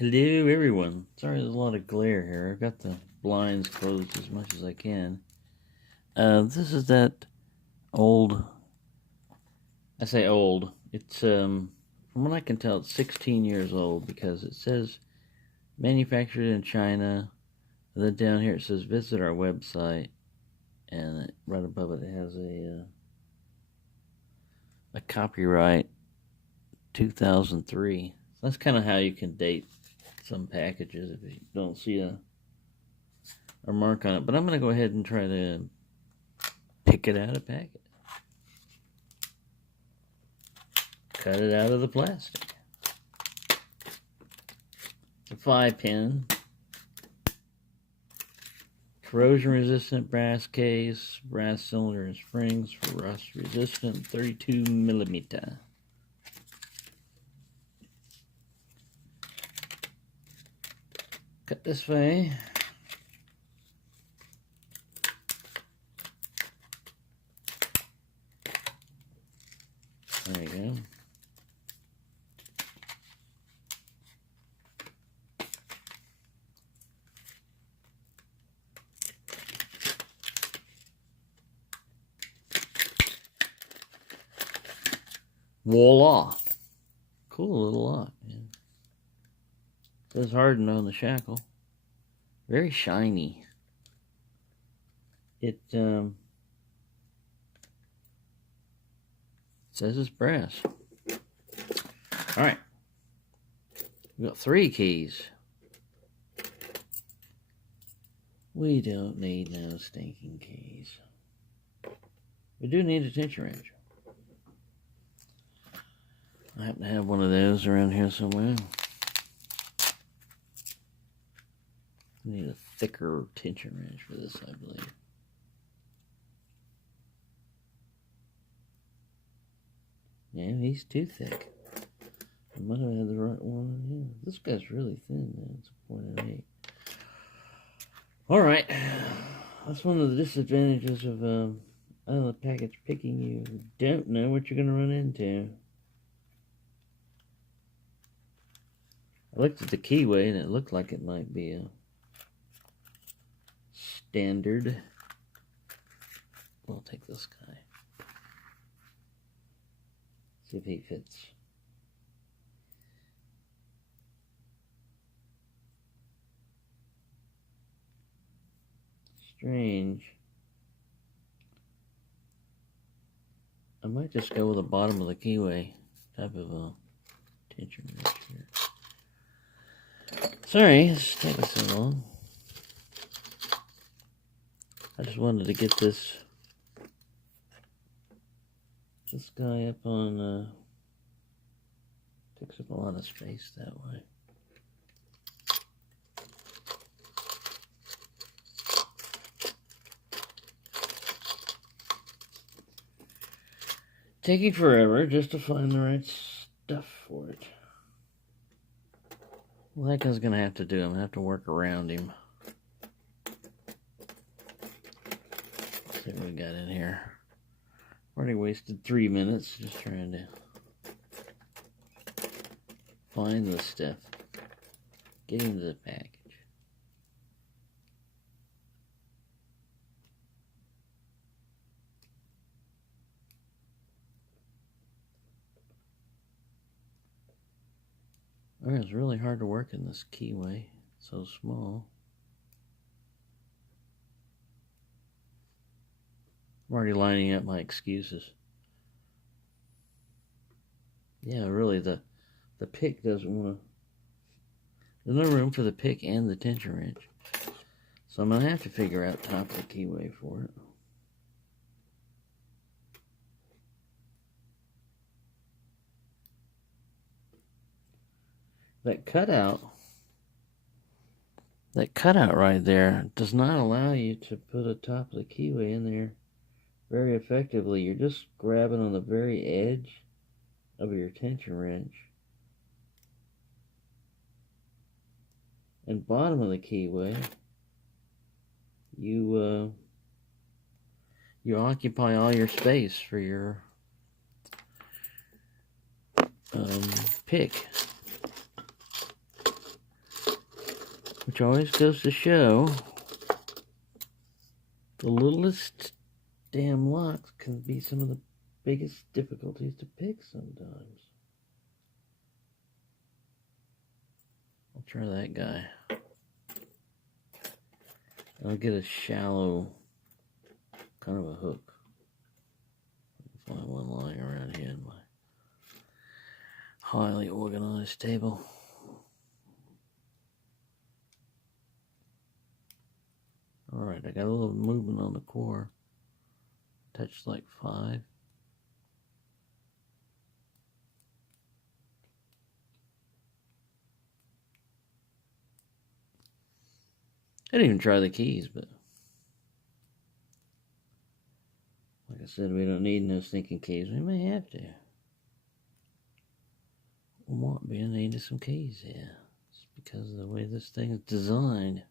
Hello everyone. Sorry there's a lot of glare here. I've got the blinds closed as much as I can. This is that old, I say old, it's from what I can tell it's 16 years old because it says manufactured in China. And then down here it says visit our website, and right above it has a copyright 2003. So that's kind of how you can date some packages if you don't see a mark on it. But I'm going to go ahead and try to pick it out of packet. Cut it out of the plastic. It's a 5-pin. Corrosion resistant brass case, brass cylinder and springs for rust resistant, 32mm. Cut this way. There you go. Voila! Cool little lock. Yeah. Says hardened on the shackle. Very shiny. It says it's brass. Alright. We've got 3 keys. We don't need no stinking keys. We do need a tension wrench. I happen to have one of those around here somewhere. Need a thicker tension wrench for this, I believe. Yeah, he's too thick. I might have had the right one. Yeah, this guy's really thin, man. It's a 0.08. Alright. That's one of the disadvantages of the package picking. You don't know what you're going to run into. I looked at the keyway and it looked like it might be a standard. We'll take this guy. See if he fits. Strange. I might just go with the bottom of the keyway type of a tension wrench here. Sorry, it's taking so long. I just wanted to get this guy up on, takes up a lot of space that way. Taking forever just to find the right stuff for it. Well, that guy's gonna have to do. I'm gonna have to work around him. Let's see what we got in here. Already wasted 3 minutes just trying to find this stuff. Get into the package. Oh, it's really hard to work in this keyway. It's so small. I'm already lining up my excuses. Yeah, really, the pick doesn't want to... There's no room for the pick and the tension wrench. So I'm going to have to figure out top of the keyway for it. That cutout right there does not allow you to put a top of the keyway in there very effectively. You're just grabbing on the very edge of your tension wrench. And bottom of the keyway, you occupy all your space for your pick. which always goes to show the littlest damn locks can be some of the biggest difficulties to pick sometimes. I'll try that guy. I'll get a shallow kind of a hook. I'll find one lying around here in my highly organized table. Alright, I got a little movement on the core. Touched like 5. I didn't even try the keys, but like I said, we don't need no stinking keys. We may have to. We might be in need of some keys here. It's because of the way this thing is designed.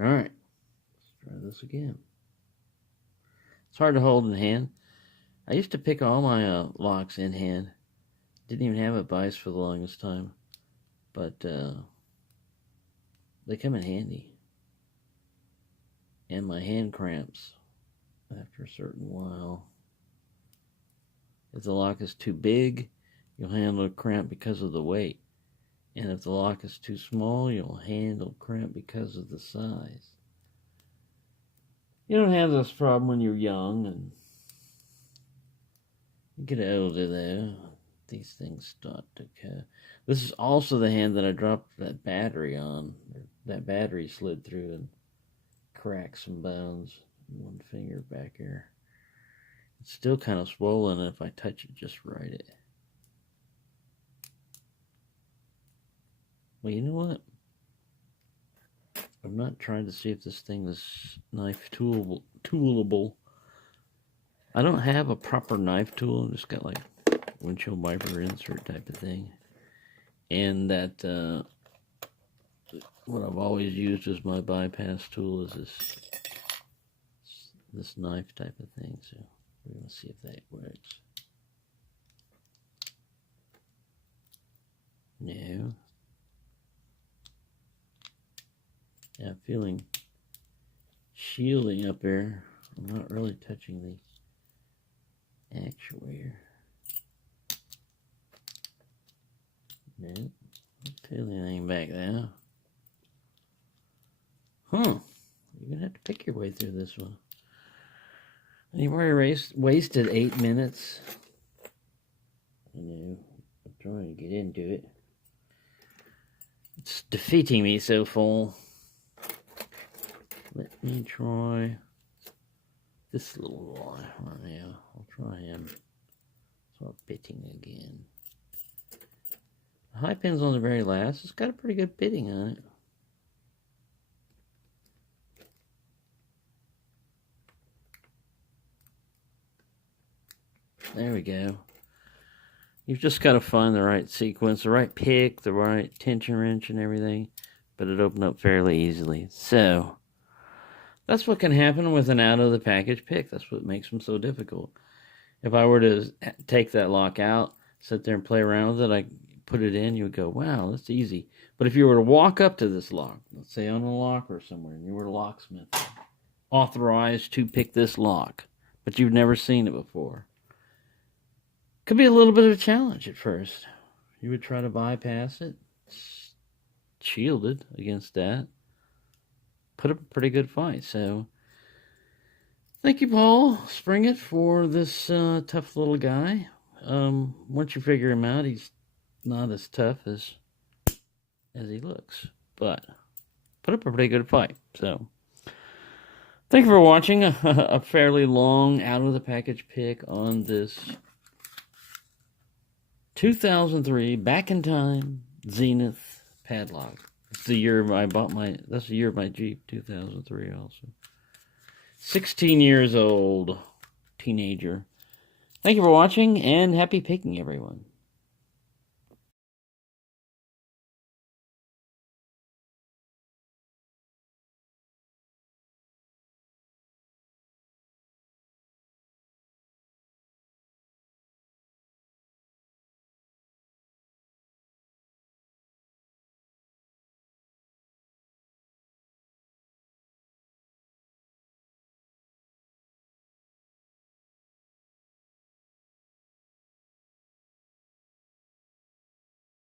Alright, let's try this again. It's hard to hold in hand. I used to pick all my locks in hand. Didn't even have a vise for the longest time. But they come in handy. And my hand cramps after a certain while. If the lock is too big, you'll handle a cramp because of the weight. And if the lock is too small, you'll handle cramp because of the size. You don't have this problem when you're young, and you get older though, these things start to cut. This is also the hand that I dropped that battery on. That battery slid through and cracked some bones. One finger back here. It's still kind of swollen, and if I touch it just right, well, you know what? I'm not trying to see if this thing is knife toolable. I don't have a proper knife tool. I just got like windshield wiper insert type of thing. And that, what I've always used as my bypass tool is this knife type of thing. So we're going to see if that works. No. Yeah, I'm feeling shielding up there. I'm not really touching the actuator. No, don't feel anything back there. Huh. You're going to have to pick your way through this one. And you've already wasted 8 minutes. I know. I'm trying to get into it. It's defeating me so far. Let me try this little guy right now. I'll try him. Start pitting again. The high pin's on the very last. It's got a pretty good pitting on it. There we go. You've just got to find the right sequence, the right pick, the right tension wrench and everything. But it opened up fairly easily. So that's what can happen with an out-of-the-package pick. That's what makes them so difficult. If I were to take that lock out, sit there and play around with it, I put it in, you would go, wow, that's easy. But if you were to walk up to this lock, let's say on a locker somewhere, and you were a locksmith, authorized to pick this lock, but you've never seen it before, could be a little bit of a challenge at first. You would try to bypass it, shielded against that. Put up a pretty good fight. So thank you, Paul Springett, for this tough little guy. Once you figure him out, he's not as tough as he looks, but put up a pretty good fight. So thank you for watching a fairly long out of the package pick on this 2003 back in time Zenith Padlock. It's the year I bought that's the year of my Jeep, 2003 also. 16 years old, teenager. Thank you for watching, and happy picking, everyone.